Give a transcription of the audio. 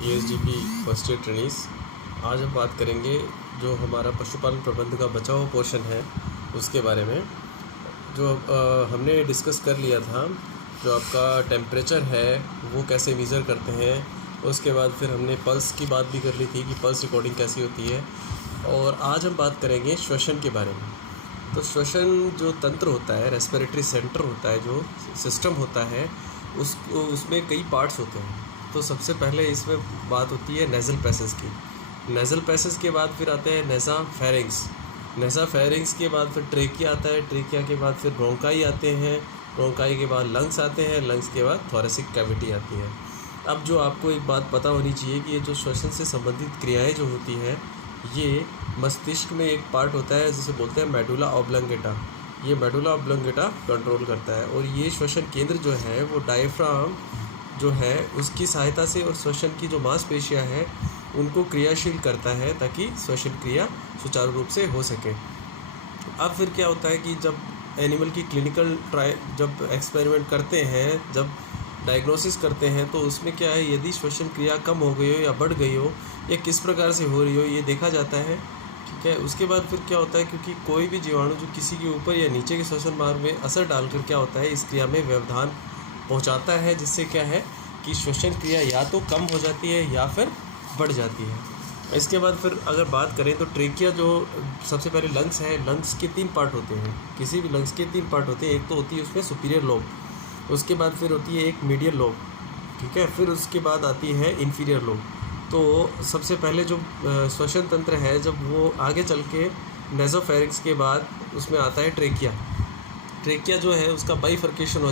ESGP first year trainees. आज हम बात करेंगे जो हमारा पशुपालन प्रबंध का बचा हुआ पोर्शन है उसके बारे में। जो हमने डिस्कस कर लिया था, जो आपका टेम्परेचर है वो कैसे मेज़र करते हैं। उसके बाद फिर हमने पल्स की बात भी कर ली थी कि पल्स रिकॉर्डिंग कैसी होती है। और आज हम बात करेंगे श्वसन के बारे में। तो श्वसन जो तंत्र होता है, रेस्पिरेटरी सेंटर होता है, जो सिस्टम होता है, उसमें कई पार्ट्स होते हैं। तो सबसे पहले इसमें बात होती है नेज़ल पैसेज की। नेज़ल पैसेज के बाद फिर आते हैं नेज़ा फेरिंग्स। नेज़ा फेरिंग्स के बाद फिर ट्रेकिया आता है। ट्रेकिया के बाद फिर ब्रोंकाई आते हैं। ब्रोंकाई के बाद लंग्स आते हैं। लंग्स के बाद थोरेसिक कैविटी आती है। अब जो आपको एक बात पता होनी चाहिए कि ये जो श्वसन से संबंधित क्रियाएं जो होती हैं, ये मस्तिष्क में एक पार्ट होता है जिसे बोलते हैं मेडुला ऑब्लंगेटा। ये मेडुला ऑब्लंगेटा कंट्रोल करता है। और ये श्वसन केंद्र जो है वो डायफ्राम जो है उसकी सहायता से और श्वसन की जो मांसपेशियां हैं उनको क्रियाशील करता है ताकि श्वसन क्रिया सुचारू रूप से हो सके। अब फिर क्या होता है कि जब एनिमल की क्लिनिकल जब एक्सपेरिमेंट करते हैं, जब डायग्नोसिस करते हैं, तो उसमें क्या है, यदि श्वसन क्रिया कम हो गई हो या बढ़ गई हो या किस प्रकार से हो रही हो ये देखा जाता है। ठीक है। उसके बाद फिर क्या होता है, क्योंकि कोई भी जीवाणु जो किसी के ऊपर या नीचे के श्वसन मार्ग में असर डालकर क्या होता है, इस क्रिया में व्यवधान पहुंचाता है, जिससे क्या है कि श्वसन क्रिया या तो कम हो जाती है या फिर बढ़ जाती है। इसके बाद फिर अगर बात करें तो ट्रेकिया जो सबसे पहले लंग्स है, लंग्स के 3 पार्ट होते हैं। किसी भी लंग्स के 3 पार्ट होते हैं। एक तो होती है उसमें सुपीरियर लोब, उसके बाद फिर होती है एक मीडियल लोब, ठीक है, फिर उसके बाद आती है इन्फीरियर लोब। तो सबसे पहले जो श्वसन तंत्र है, जब वो आगे चल के नेज़ोफेरिंक्स के बाद उसमें आता है ट्रेकिया। ट्रेकिया जो है उसका बाइफर्केशन